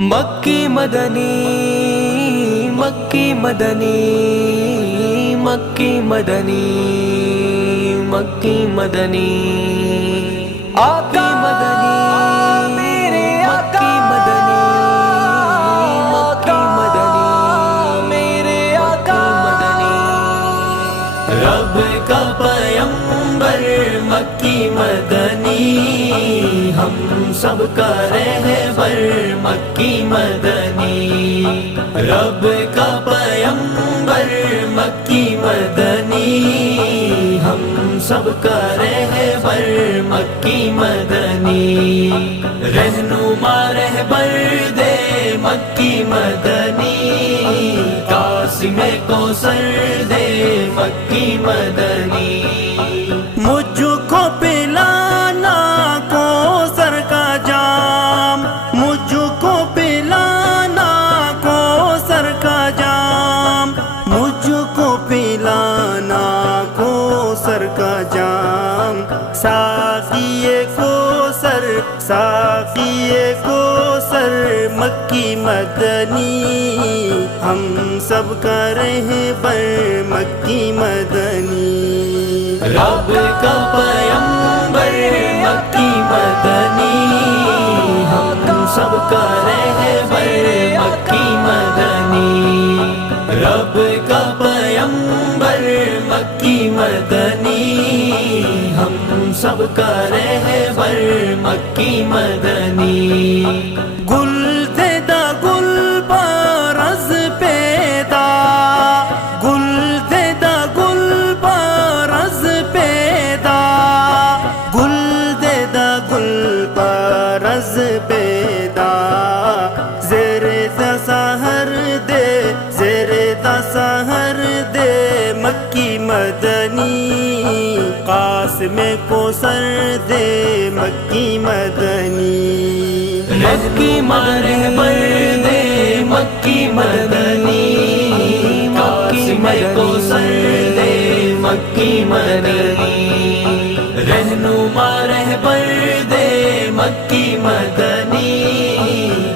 مکی مدنی مکی مدنی مکی مدنی مکی مدنی آقا مدنی میرے مکی مدنی مکی مدنی میرے آقا مدنی رب کا پیغمبر مکی مدنی ہم سب کا رہبر مکی مدنی رب کا پیغمبر مکی مدنی ہم سب کا رہبر مکی مدنی رہنما رہبر دے مکی مدنی قاسم کوثر دے مکی مدنی مجھ کو پلانا کوثر کا جام مجھ کو پلانا کوثر کا جام مجھ کو پلانا کوثر کا جام ساقی کوثر مکی مدنی ہم سب کا رہبر مکی مدنی رب کا پیغمبر مکی مدنی ہم سب کا رہبر مکی مدنی رب کا پیغمبر مکی مدنی ہم سب کا رہبر مکی مدنی گل دیدہ گل پارز پیدا گل دیدہ گل پارز پیدا گل دیدہ گل پارز پیدا زیر سحر دے زیر سحر دے مکی مدنی قاسم کوثر دے مکی مدنی مکی رہبر دے مکی مدنی قاسم کوثر دے مکی مدنی رہنما رہبر دے مکی مدنی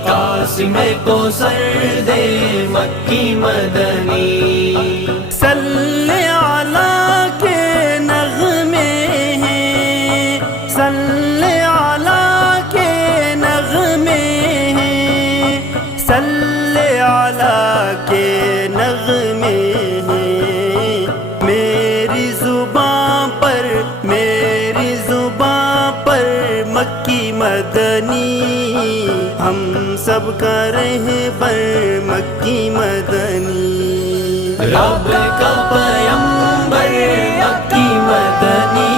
قاسم کوثر دے مکی مدنی صلی علی کے نغمے ہیں صلی علی کے نغمے ہیں صلی علی کے نغمے ہیں میری زبان پر مکی مدنی ہم سب کا رہبر مکی مدنی رب کا پیغمبر مکی مدنی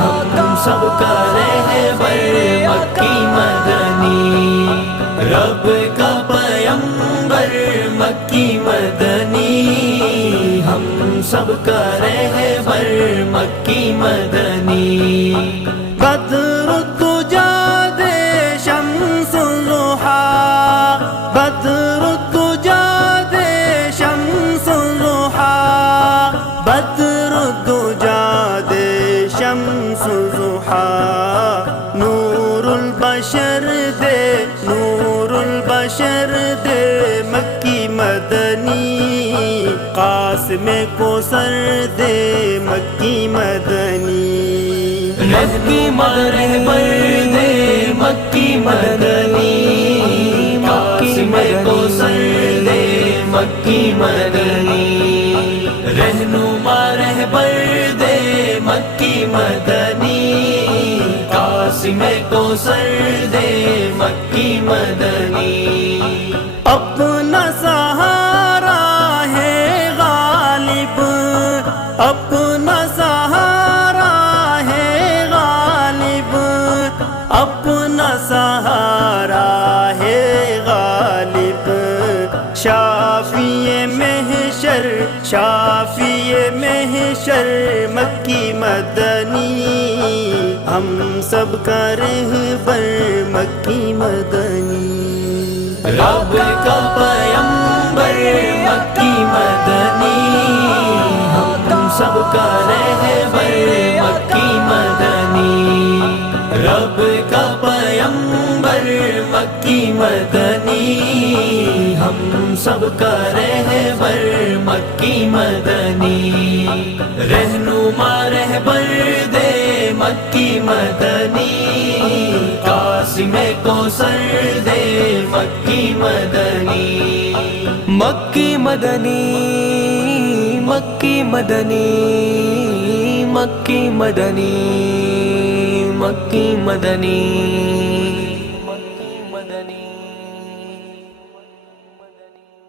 ہم سب کا رہبر مکی مدنی رب کا پیغمبر مکی مدنی ہم سب کا رہبر مکی مدنی بدر الدجا دے شمس الضحا بدر الدجا دے شمس الضحا بدر الدجا دے شمس الضحا نور البشر دے مکی مدنی قاسم کوثر دے مکی مدنی رہنما رہبر دے مکی مدنی قاسم کوثر دے مکی مدنی رہنما رہبر دے مکی مدنی قاسم کوثر دے مکی مدنی اپنا سہارا ہے غالب اپنا سہارا ہے غالب اپنا سہارا ہے غالب شافی محشر مکی مدنی ہم سب کا رہبر مکی مدنی رب کا پیغمبر مکی مدنی ہم سب کا رہبر مکی مدنی رب کا پیغمبر مکی مدنی، ہم سب کا رہبر مکی مدنی، رہنما رہبر دے مکی مدنی، قاسم کوثر دے مکی مدنی، مکی مدنی، مکی مدنی، مکی مدنی، مکی مدنی۔